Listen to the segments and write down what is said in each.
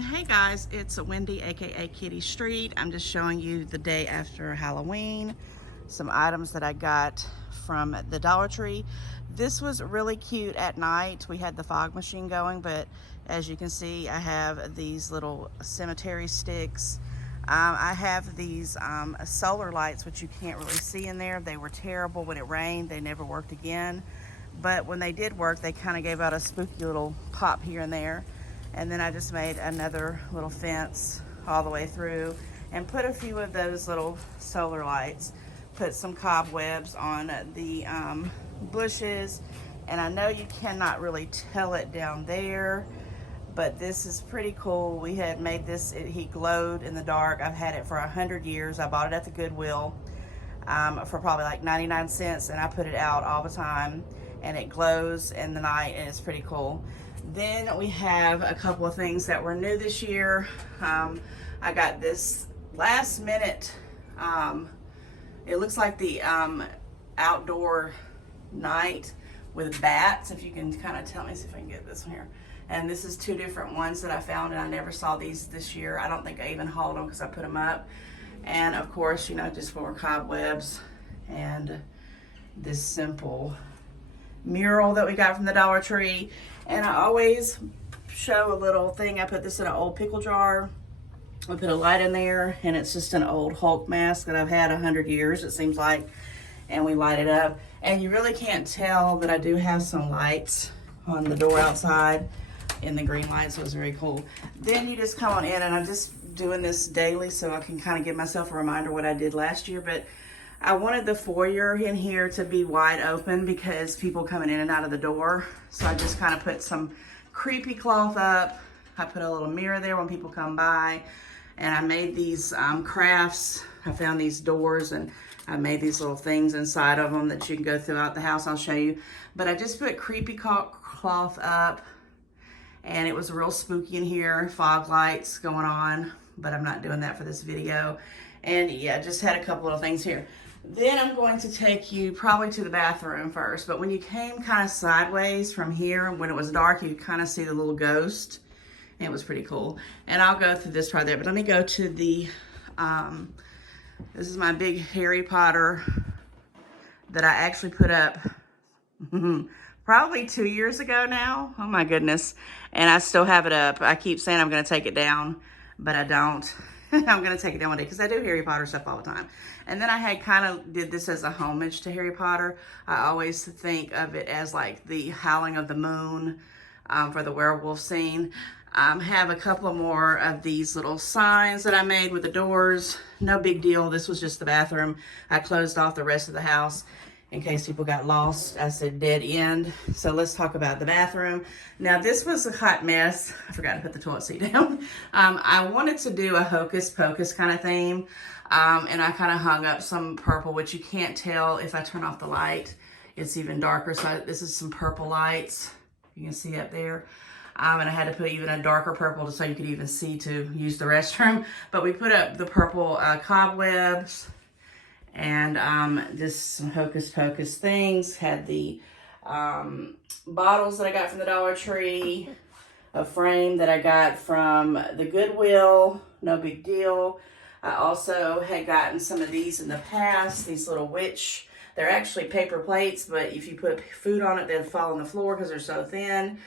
Hey guys, it's Wendy, aka Kitty Street. I'm just showing you the day after Halloween, some items that I got from the Dollar Tree. This was really cute at night. We had the fog machine going, but as you can see, I have these little cemetery sticks. I have these solar lights, which you can't really see in there. They were terrible when it rained. They never worked again. But when they did work, they kind of gave out a spooky little pop here and there. And then I just made another little fence all the way through and put a few of those little solar lights, put some cobwebs on the bushes. And I know you cannot really tell it down there, but this is pretty cool. We had made this, he glowed in the dark. I've had it for 100 years. I bought it at the Goodwill for probably like 99 cents, and I put it out all the time, and it glows in the night, and it's pretty cool. Then we have a couple of things that were new this year. I got this last minute, it looks like the outdoor night with bats, if you can kind of tell me, see if I can get this one here. And this is two different ones that I found, and I never saw these this year. I don't think I even hauled them because I put them up. And of course, you know, just more cobwebs and this simple mural that we got from the Dollar Tree. And I always show a little thing. I put this in an old pickle jar. I put a light in there, and it's just an old Hulk mask that I've had 100 years, it seems like. And we light it up. And you really can't tell, but I do have some lights on the door outside in the green light, so it's very cool. Then you just come on in, and I'm just doing this daily so I can kind of give myself a reminder what I did last year. But I wanted the foyer in here to be wide open because people coming in and out of the door. So I just kind of put some creepy cloth up. I put a little mirror there when people come by. And I made these crafts. I found these doors, and I made these little things inside of them that you can go throughout the house. I'll show you. But I just put creepy cloth up, and it was real spooky in here. Fog lights going on, but I'm not doing that for this video. And yeah, just had a couple little things here. Then I'm going to take you probably to the bathroom first. But when you came kind of sideways from here, when it was dark, you could kind of see the little ghost. And it was pretty cool. And I'll go through this right there. But let me go to the, this is my big Harry Potter that I actually put up probably 2 years ago now. Oh my goodness. And I still have it up. I keep saying I'm going to take it down, but I don't. I'm going to take it down one day because I do Harry Potter stuff all the time. And then I had kind of did this as a homage to Harry Potter. I always think of it as like the Howling of the Moon for the werewolf scene. Have a couple of more of these little signs that I made with the doors. No big deal. This was just the bathroom. I closed off the rest of the house in case people got lost. I said dead end. So let's talk about the bathroom. Now this was a hot mess. I forgot to put the toilet seat down. I wanted to do a hocus pocus kind of theme. And I kind of hung up some purple, which you can't tell if I turn off the light. It's even darker. So this is some purple lights. You can see up there. And I had to put even a darker purple so you could even see to use the restroom. But we put up the purple cobwebs. And just some hocus pocus things. Had the bottles that I got from the Dollar Tree. A frame that I got from the Goodwill. No big deal. I also had gotten some of these in the past. These little witch. They're actually paper plates, but if you put food on it, they'll fall on the floor because they're so thin.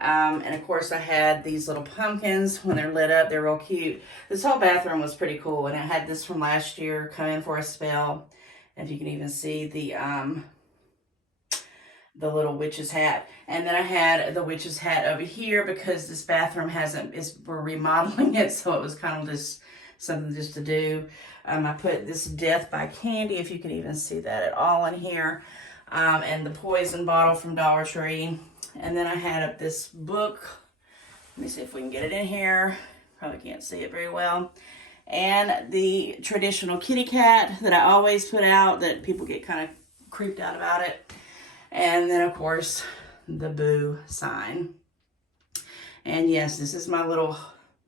And of course I had these little pumpkins. When they're lit up, they're real cute. This whole bathroom was pretty cool. And I had this from last year, come in for a spell. If you can even see the little witch's hat. And then I had the witch's hat over here because this bathroom we're remodeling it. So it was kind of just something just to do. I put this Death by Candy, if you can even see that at all in here. And the poison bottle from Dollar Tree. And then I had up this book. Let me see if we can get it in here. Probably can't see it very well. And the traditional kitty cat that I always put out that people get kind of creeped out about it. And then, of course, the boo sign. And yes, this is my little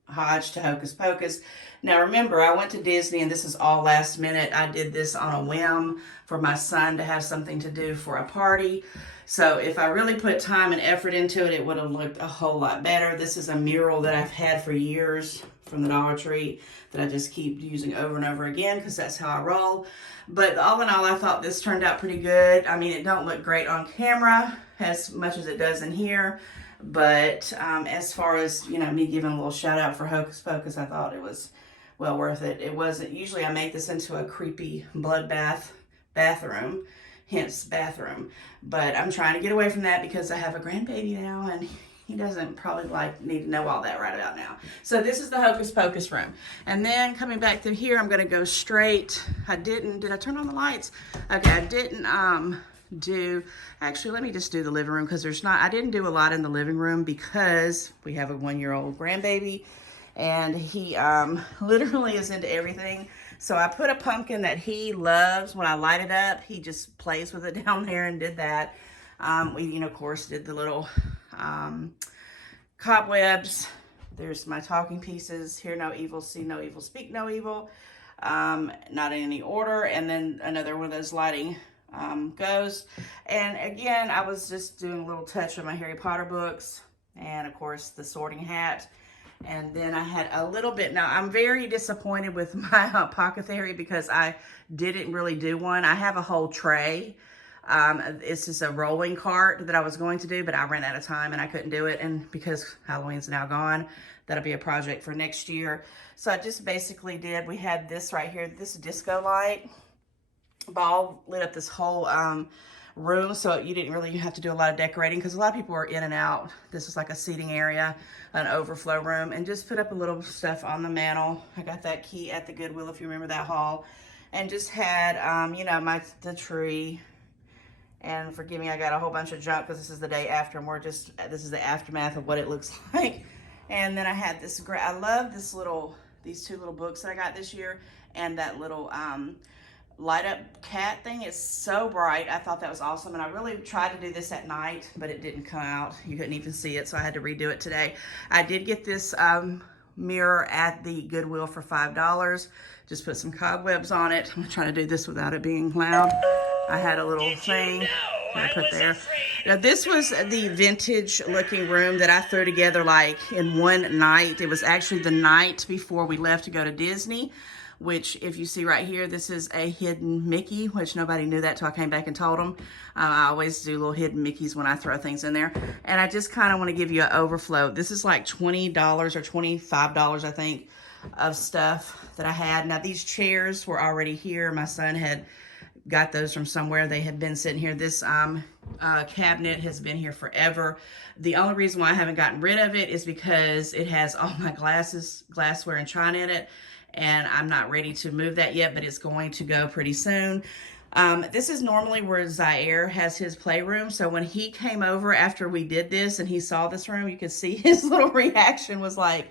hodge to hocus pocus. Now remember, I went to Disney, and this is all last minute. I did this on a whim for my son to have something to do for a party. So if I really put time and effort into it, it would have looked a whole lot better. This is a mural that I've had for years from the Dollar Tree that I just keep using over and over again because that's how I roll. But all in all, I thought this turned out pretty good. I mean, it don't look great on camera as much as it does in here. But as far as, you know, me giving a little shout out for Hocus Pocus, I thought it was well worth it. It wasn't, usually I make this into a creepy bloodbath bathroom, hence bathroom. But I'm trying to get away from that because I have a grandbaby now and he doesn't probably need to know all that right about now. So this is the Hocus Pocus room. And then coming back through here, I'm gonna go straight. Did I turn on the lights? Okay, I didn't actually, let me just do the living room because I didn't do a lot in the living room because we have a 1-year-old grandbaby and he literally is into everything. So I put a pumpkin that he loves. When I light it up, he just plays with it down there and did that. We, you know, of course, did the little cobwebs. There's my talking pieces. Hear no evil, see no evil, speak no evil. Not in any order. And then another one of those lighting ghosts. And again, I was just doing a little touch of my Harry Potter books. And of course, the sorting hat. And then I had a little bit. Now, I'm very disappointed with my apothecary because I didn't really do one. I have a whole tray. It's just a rolling cart that I was going to do, but I ran out of time and I couldn't do it. And because Halloween's now gone, that'll be a project for next year. So I just basically we had this right here, this disco light ball lit up this whole room, so you didn't really have to do a lot of decorating because a lot of people were in and out. This was like a seating area, an overflow room, and just put up a little stuff on the mantle. I got that key at the Goodwill, if you remember that haul, and just had you know, the tree. And forgive me, I got a whole bunch of junk because this is the day after, and this is the aftermath of what it looks like. And then I had this I love these two little books that I got this year, and that little light up cat thing is so bright. I thought that was awesome, and I really tried to do this at night, but it didn't come out. You couldn't even see it, so I had to redo it today. I did get this mirror at the Goodwill for $5. Just put some cobwebs on it. I'm trying to do this without it being loud. I had a little thing that I put there. Now this was the vintage looking room that I threw together like in one night. It was actually the night before we left to go to Disney, which if you see right here, this is a hidden Mickey, which nobody knew that till I came back and told them. I always do little hidden Mickeys when I throw things in there. And I just kind of want to give you an overflow. This is like $20 or $25, I think, of stuff that I had. Now these chairs were already here. My son had got those from somewhere. They had been sitting here. This cabinet has been here forever. The only reason why I haven't gotten rid of it is because it has all my glassware and china in it. And I'm not ready to move that yet, but it's going to go pretty soon. This is normally where Zaire has his playroom. So when he came over after we did this and he saw this room, you could see his little reaction was like,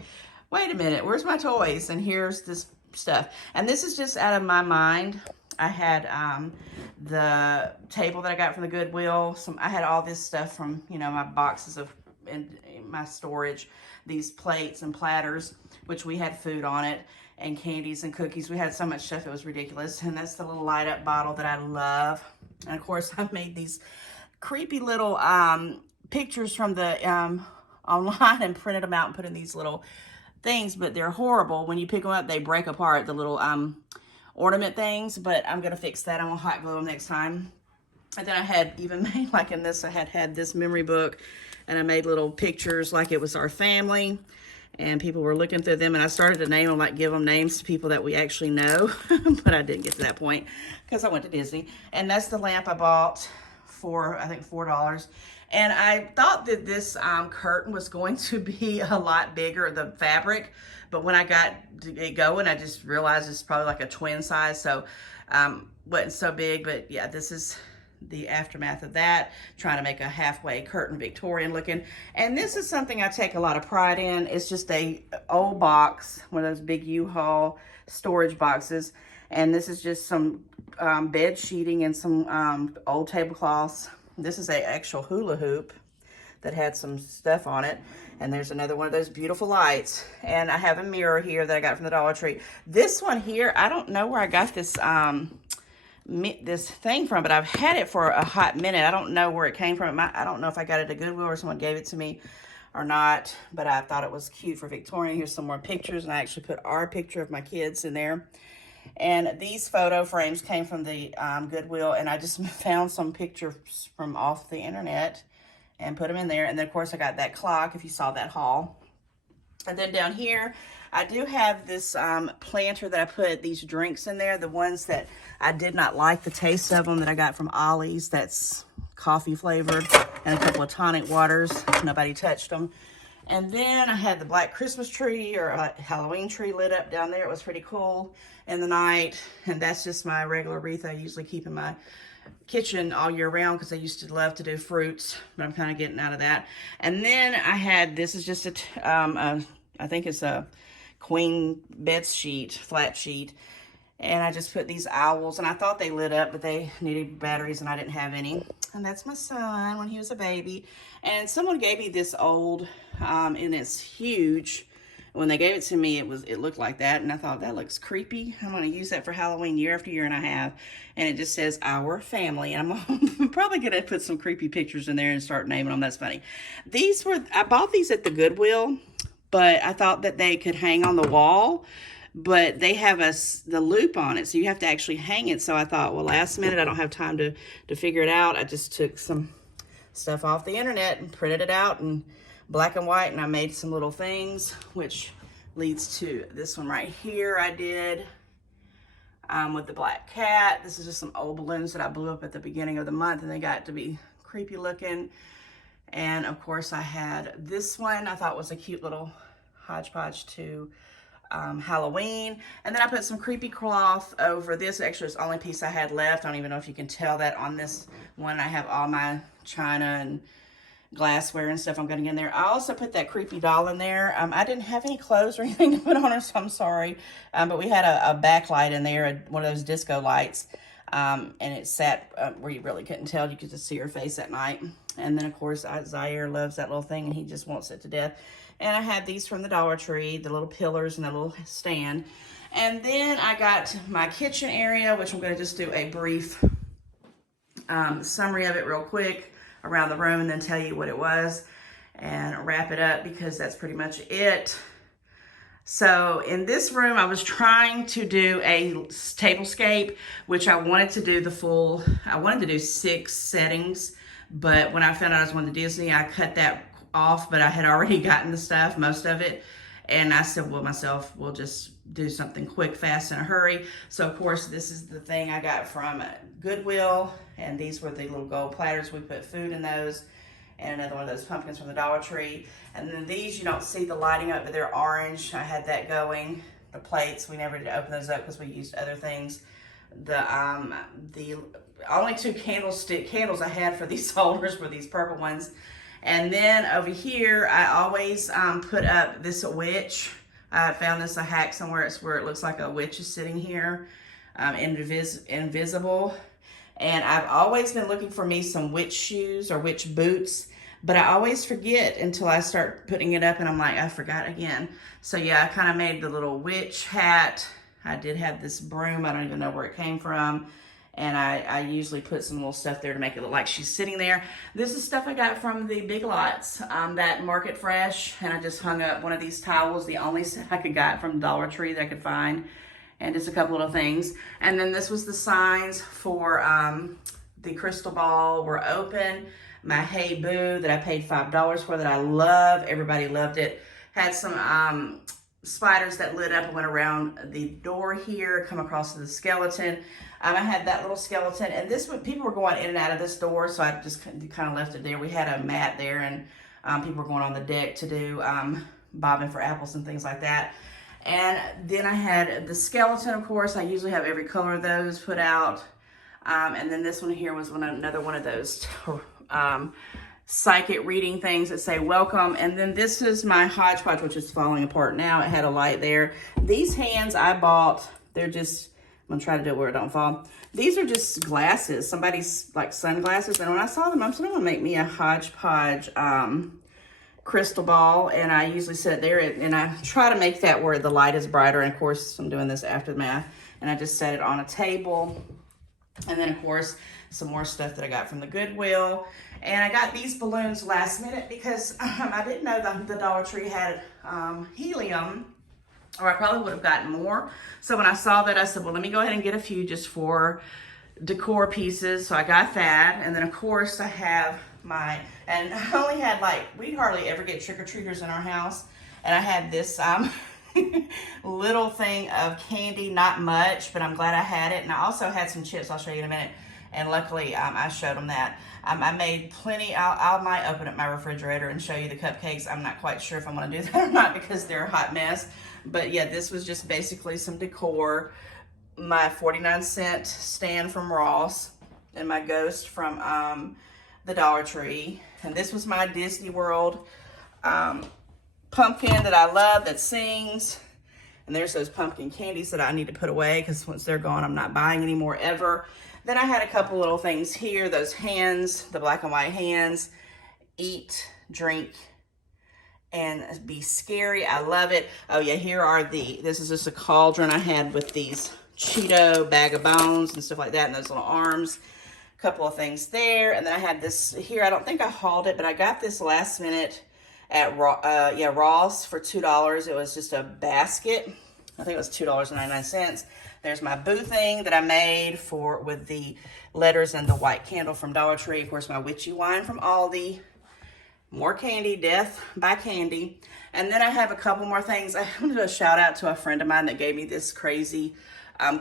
wait a minute, where's my toys? And here's this stuff. And this is just out of my mind. I had the table that I got from the Goodwill. I had all this stuff from, you know, my boxes in my storage. These plates and platters, which we had food on it, and candies and cookies. We had so much stuff, it was ridiculous. And that's the little light up bottle that I love. And of course, I made these creepy little pictures from the online and printed them out and put in these little things, but they're horrible. When you pick them up, they break apart, the little ornament things, but I'm gonna fix that. I'm gonna hot glue them next time. And then I had even made, like in this, I had this memory book, and I made little pictures like it was our family, and people were looking through them, and I started to name them, like give them names to people that we actually know, but I didn't get to that point because I went to Disney. And that's the lamp I bought for, I think, $4. And I thought that this curtain was going to be a lot bigger, the fabric, but when I got it going, I just realized it's probably like a twin size, so wasn't so big. But yeah, this is the aftermath of that, trying to make a halfway curtain Victorian looking. And this is something I take a lot of pride in. It's just a old box, one of those big U-Haul storage boxes. And this is just some bed sheeting and some old tablecloths. This is a actual hula hoop that had some stuff on it. And there's another one of those beautiful lights. And I have a mirror here that I got from the Dollar Tree. This one here, I don't know where I got this this thing from, but I've had it for a hot minute. I don't know where it came from. I don't know if I got it at Goodwill or someone gave it to me or not, but I thought it was cute for Victorian. Here's some more pictures, and I actually put our picture of my kids in there. And these photo frames came from the Goodwill, and I just found some pictures from off the internet and put them in there. And then, of course, I got that clock, if you saw that haul. And then down here, I do have this planter that I put these drinks in there, the ones that I did not like the taste of them that I got from Ollie's. That's coffee flavored, and a couple of tonic waters. Nobody touched them. And then I had the black Christmas tree or Halloween tree lit up down there. It was pretty cool in the night. And that's just my regular wreath I usually keep in my kitchen all year round, because I used to love to do fruits, but I'm kind of getting out of that. And then I had, this is just I think it's a queen bed sheet, flat sheet. And I just put these owls, and I thought they lit up, but they needed batteries, and I didn't have any. And that's my son when he was a baby. And someone gave me this old, and it's huge. When they gave it to me, it looked like that, and I thought, that looks creepy. I'm going to use that for Halloween year after year, and I have. And it just says, Our Family. And I'm probably going to put some creepy pictures in there and start naming them. That's funny. I bought these at the Goodwill, but I thought that they could hang on the wall. But they have the loop on it, so you have to actually hang it. So I thought, well, last minute, I don't have time to figure it out. I just took some stuff off the internet and printed it out in black and white, and I made some little things, which leads to this one right here I did with the black cat. This is just some old balloons that I blew up at the beginning of the month, and they got to be creepy looking. And, of course, I had this one I thought was a cute little hodgepodge to Halloween. And then I put some creepy cloth over this. Actually, it's the only piece I had left. I don't even know if you can tell that on this one. I have all my china and glassware and stuff I'm going to get in there. I also put that creepy doll in there. I didn't have any clothes or anything to put on her, so I'm sorry. But we had a backlight in there, one of those disco lights. And it sat where you really couldn't tell. You could just see her face at night. And then, of course, Zaire loves that little thing, and he just wants it to death. And I had these from the Dollar Tree, the little pillars and the little stand. And then I got my kitchen area, which I'm going to just do a brief summary of it real quick around the room, and then tell you what it was and wrap it up, because that's pretty much it. So in this room, I was trying to do a tablescape, which I wanted to do I wanted to do 6 settings, but when I found out I was going to Disney, I cut that off, but I had already gotten the stuff, most of it. And I said, well, we'll just do something quick, fast, in a hurry. So, of course, this is the thing I got from Goodwill. And these were the little gold platters. We put food in those. And another one of those pumpkins from the Dollar Tree. And then these, you don't see the lighting up, but they're orange. I had that going. The plates, we never did open those up because we used other things. The only 2 candles I had for these holders were these purple ones. And then over here, I always put up this witch. I found this a hack somewhere. It's where it looks like a witch is sitting here, invisible. And I've always been looking for me some witch shoes or witch boots, but I always forget until I start putting it up, and I'm like, I forgot again. So yeah, I kind of made the little witch hat. I did have this broom. I don't even know where it came from. And I usually put some little stuff there to make it look like she's sitting there. This is stuff I got from the Big Lots, that Market Fresh. And I just hung up one of these towels, the only set I could get from Dollar Tree that I could find. And just a couple little things. And then this was the signs for the crystal ball were open. My Hey Boo that I paid $5 for that I love. Everybody loved it. Had some spiders that lit up and went around the door here, come across to the skeleton. I had that little skeleton, and people were going in and out of this door, so I just kind of left it there. We had a mat there, and people were going on the deck to do bobbing for apples and things like that. And then I had the skeleton, of course. I usually have every color of those put out. And then this one here was another one of those psychic reading things that say welcome. And then this is my hodgepodge, which is falling apart now. It had a light there. These hands I bought, they're just, I'm gonna try to do it where it don't fall. These are just glasses, somebody's like sunglasses. And when I saw them, I said, I'm gonna make me a hodgepodge crystal ball. And I usually sit there and I try to make that where the light is brighter. And of course, I'm doing this after the math. And I just set it on a table. And then, of course, some more stuff that I got from the Goodwill. And I got these balloons last minute because I didn't know the Dollar Tree had helium, or I probably would have gotten more. So when I saw that, I said, well, let me go ahead and get a few just for decor pieces. So I got that. And then, of course, I have and I only had we hardly ever get trick-or-treaters in our house. And I had this little thing of candy, not much, but I'm glad I had it. And I also had some chips. I'll show you in a minute. And luckily, I showed them that. I made plenty. I might open up my refrigerator and show you the cupcakes. I'm not quite sure if I'm going to do that or not because they're a hot mess. But yeah, this was just basically some decor. My 49-cent stand from Ross and my ghost from the Dollar Tree. And this was my Disney World pumpkin that I love that sings. And there's those pumpkin candies that I need to put away because once they're gone, I'm not buying anymore ever. Then I had a couple little things here, those hands, the black and white hands, eat, drink, and be scary. I love it. Oh yeah, here are this is just a cauldron I had with these Cheeto bag of bones and stuff like that, and those little arms. A couple of things there. And then I had this here. I don't think I hauled it, but I got this last minute at Ross for $2. It was just a basket. I think it was $2.99. There's my boo thing that I made with the letters and the white candle from Dollar Tree. Of course, my witchy wine from Aldi. More candy, death by candy. And then I have a couple more things. I want to do a shout out to a friend of mine that gave me this crazy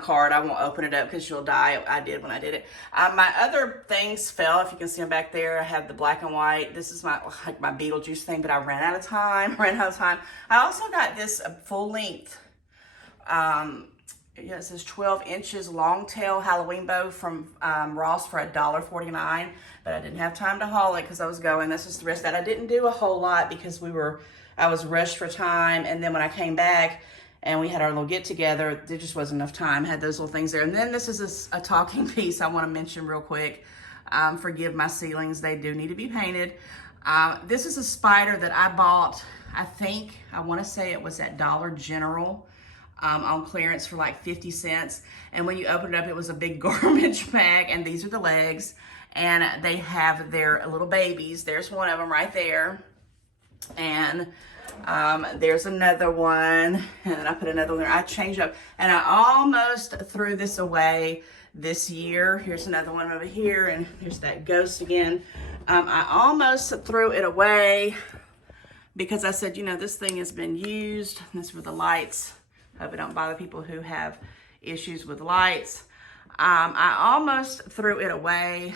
card. I won't open it up because you'll die. I did when I did it. My other things fell. If you can see them back there, I have the black and white. This is my Beetlejuice thing, but I ran out of time. I also got this full length. Yeah, it says 12 inches long tail Halloween bow from Ross for $1.49, but I didn't have time to haul it because I was going. That's just the rest of that. I didn't do a whole lot because I was rushed for time, and then when I came back and we had our little get together, there just wasn't enough time. I had those little things there. And then this is a talking piece I want to mention real quick. Forgive my ceilings, they do need to be painted. This is a spider that I bought, I want to say it was at Dollar General. On clearance for like 50 cents. And when you open it up, it was a big garbage bag, and these are the legs, and they have their little babies. There's one of them right there. And there's another one, and then I put another one there. I changed up, and I almost threw this away this year. Here's another one over here, and here's that ghost again. I almost threw it away because I said, this thing has been used. This for the lights. Hope it don't bother people who have issues with lights. I almost threw it away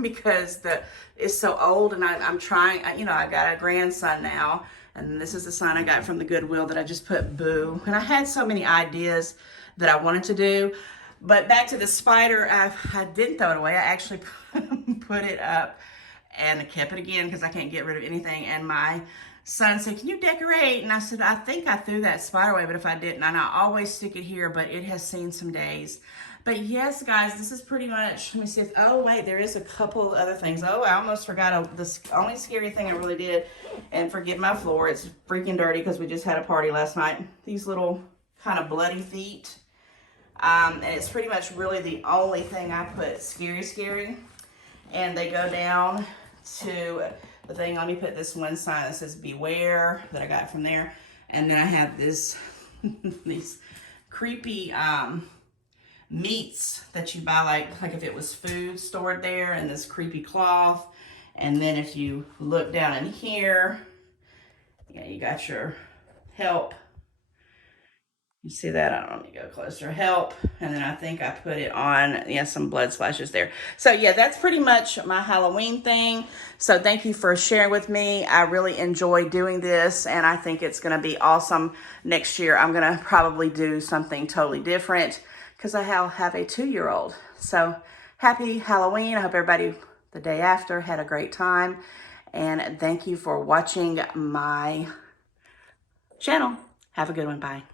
because it's so old, and I'm trying, I got a grandson now, and this is the sign I got from the Goodwill that I just put boo. And I had so many ideas that I wanted to do, but back to the spider, I didn't throw it away. I actually put it up and kept it again because I can't get rid of anything. And my son said, can you decorate? And I said, I think I threw that spider away, but if I didn't, and I always stick it here, but it has seen some days. But yes, guys, this is pretty much, let me see if, oh wait, there is a couple of other things. Oh, I almost forgot the only scary thing I really did, and forgive my floor, it's freaking dirty because we just had a party last night. These little kind of bloody feet. And it's pretty much really the only thing I put scary. And they go down to the thing. Let me put this one sign that says beware that I got from there. And then I have these creepy meats that you buy, like if it was food stored there, and this creepy cloth. And then if you look down in here, you got your help. You see that? I don't know, let me go closer. Help. And then I think I put it on, some blood splashes there. So yeah, that's pretty much my Halloween thing. So thank you for sharing with me. I really enjoy doing this, and I think it's going to be awesome next year. I'm going to probably do something totally different because I have a 2-year-old. So happy Halloween. I hope everybody the day after had a great time. And thank you for watching my channel. Have a good one. Bye.